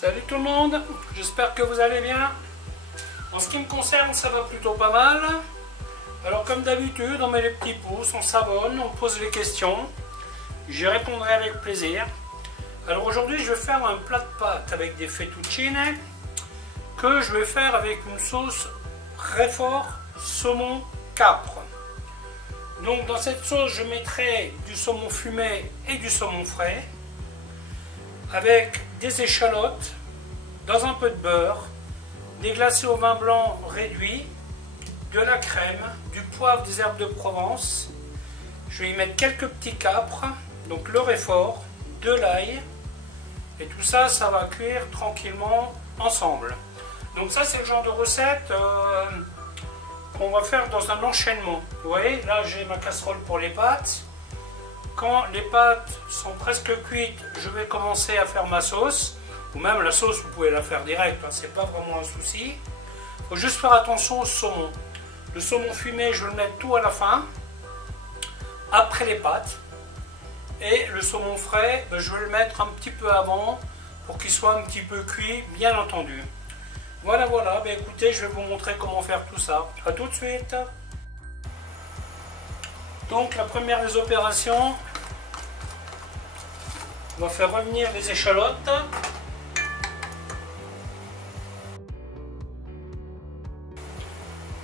Salut tout le monde, j'espère que vous allez bien. En ce qui me concerne, ça va plutôt pas mal. Alors comme d'habitude, on met les petits pouces, on s'abonne, on pose les questions. J'y répondrai avec plaisir. Alors aujourd'hui, je vais faire un plat de pâtes avec des fettuccine que je vais faire avec une sauce Réfort saumon capre. Donc dans cette sauce, je mettrai du saumon fumé et du saumon frais avec des échalotes dans un peu de beurre, des glacés au vin blanc réduit, de la crème, du poivre, des herbes de Provence. Je vais y mettre quelques petits capres, donc le Réfort, de l'ail, et tout ça, ça va cuire tranquillement ensemble. Donc ça, c'est le genre de recette qu'on va faire dans un enchaînement. Vous voyez, là j'ai ma casserole pour les pâtes. Quand les pâtes sont presque cuites, je vais commencer à faire ma sauce. Ou même la sauce, vous pouvez la faire direct, hein, c'est pas vraiment un souci. Il faut juste faire attention au saumon. Le saumon fumé, je vais le mettre tout à la fin, après les pâtes. Et le saumon frais, je vais le mettre un petit peu avant, pour qu'il soit un petit peu cuit, bien entendu. Voilà, voilà, ben écoutez, je vais vous montrer comment faire tout ça. A tout de suite. Donc la première des opérations, on va faire revenir les échalotes.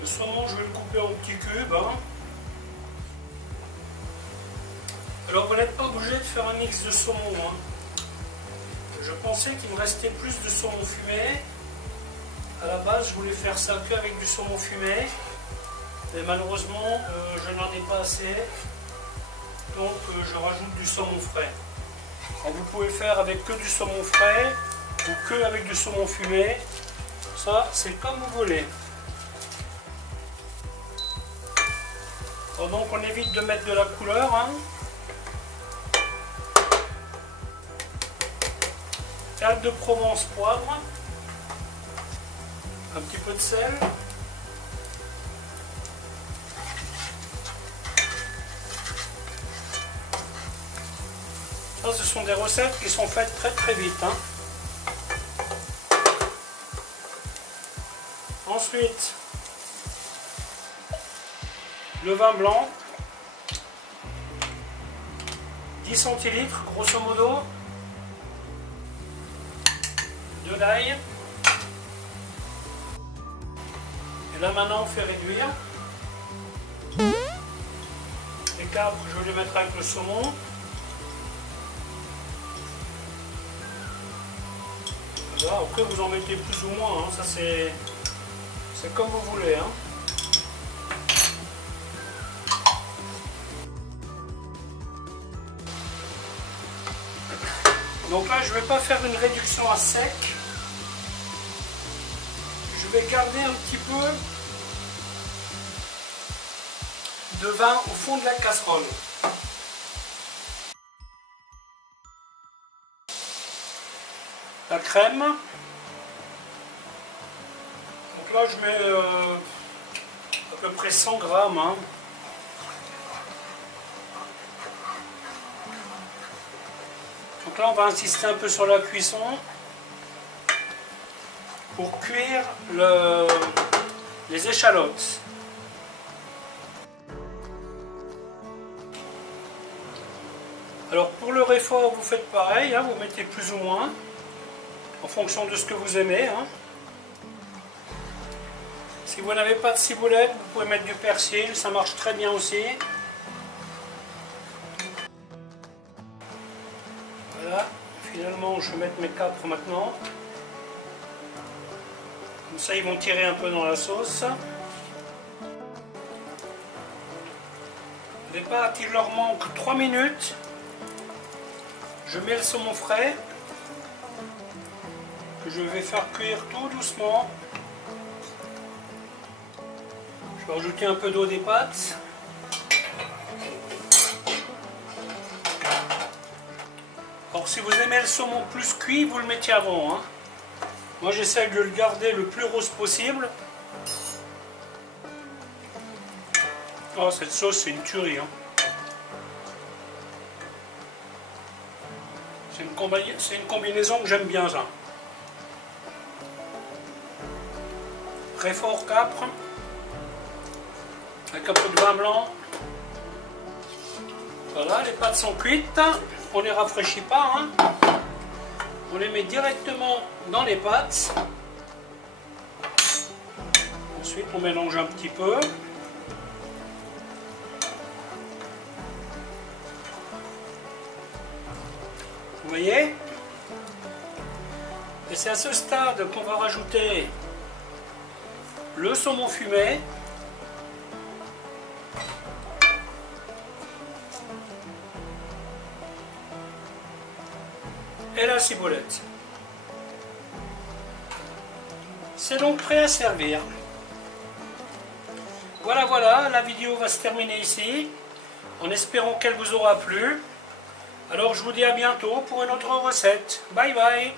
Le saumon, je vais le couper en petits cubes. Hein. Alors vous n'êtes pas obligé de faire un mix de saumon. Hein. Je pensais qu'il me restait plus de saumon fumé. À la base, je voulais faire ça qu'avec du saumon fumé. Mais malheureusement, je n'en ai pas assez. Donc je rajoute du saumon frais. Alors, vous pouvez faire avec que du saumon frais ou que avec du saumon fumé. Ça, c'est comme vous voulez. Alors, donc on évite de mettre de la couleur. Hein. Herbes de Provence, poivre. Un petit peu de sel. Ça, ce sont des recettes qui sont faites très très vite. Hein. Ensuite, le vin blanc. 10 centilitres, grosso modo. De l'ail. Et là maintenant on fait réduire. Les capres, je vais les mettre avec le saumon. Voilà, après vous en mettez plus ou moins, hein. Ça c'est comme vous voulez. Hein. Donc là je ne vais pas faire une réduction à sec. Je vais garder un petit peu de vin au fond de la casserole. La crème. Donc là je mets à peu près 100 grammes. Hein. Donc là on va insister un peu sur la cuisson. Pour cuire les échalotes. Alors pour le Réfort, vous faites pareil, hein, vous mettez plus ou moins, en fonction de ce que vous aimez. Hein. Si vous n'avez pas de ciboulette, vous pouvez mettre du persil, ça marche très bien aussi. Voilà, finalement je vais mettre mes capres maintenant. Comme ça, ils vont tirer un peu dans la sauce. Les pâtes, il leur manque 3 minutes. Je mets le saumon frais que je vais faire cuire tout doucement. Je vais rajouter un peu d'eau des pâtes. Alors si vous aimez le saumon plus cuit, vous le mettez avant. Hein. Moi j'essaie de le garder le plus rose possible. Oh, cette sauce c'est une tuerie. Hein. C'est une combinaison que j'aime bien ça. réfort au capre, avec un peu de vin blanc. Voilà, les pâtes sont cuites, on ne les rafraîchit pas, hein. On les met directement dans les pâtes. Ensuite, on mélange un petit peu. Vous voyez? Et c'est à ce stade qu'on va rajouter le saumon fumé. Et la ciboulette. C'est donc prêt à servir. Voilà, voilà, la vidéo va se terminer ici, en espérant qu'elle vous aura plu. Alors je vous dis à bientôt pour une autre recette. Bye bye!